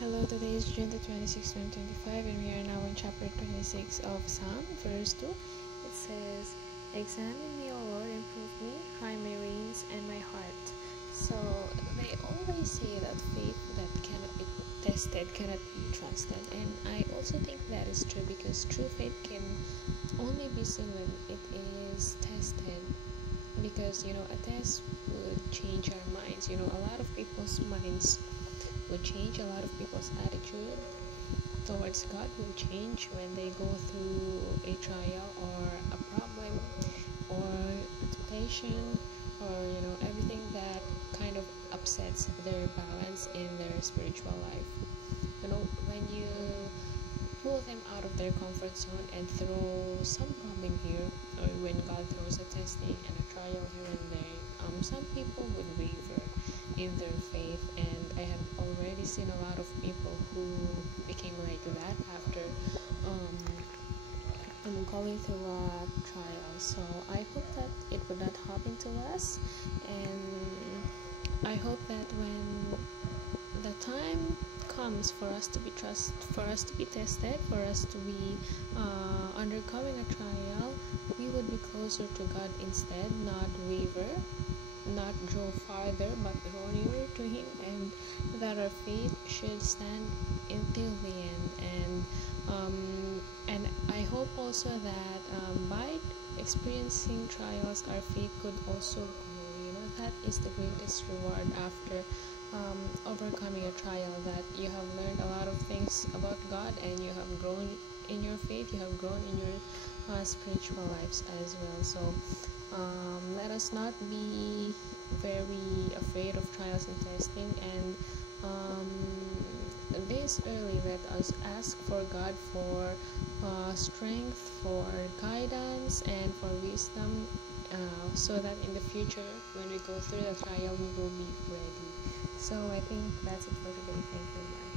Hello, today is June the 26th, 2025, and we are now in chapter 26 of Psalm, verse 2. It says, "Examine me, O Lord, and prove me, try my reins and my heart." So, they always say that faith that cannot be tested cannot be trusted, and I also think that is true because true faith can only be seen when it is tested. Because a test would change our minds. A lot of people's minds would change, a lot of people's attitude towards God will change when they go through a trial or a problem or temptation or everything that kind of upsets their balance in their spiritual life. When you pull them out of their comfort zone and throw some problem here, or when God throws a testing and a trial here and there, some people would waver in their faith, and I have already seen a lot of people who became like that after going through a trial. So I hope that it would not happen to us, and I hope that when the time comes for us to be tested, for us to be undergoing a trial, we would be closer to God instead, not waver, not draw farther, but draw nearer to Him, and that our faith should stand until the end. And I hope also that by experiencing trials, our faith could also grow. That is the greatest reward after overcoming a trial, that you have learned a lot of things about God, and you have grown in your faith, you have grown in your spiritual lives as well. So let us not be very afraid of trials and testing, and this early let us ask for God for strength, for guidance, and for wisdom, so that in the future when we go through the trial we will be ready. So I think that's it for today. Thank you. Bye.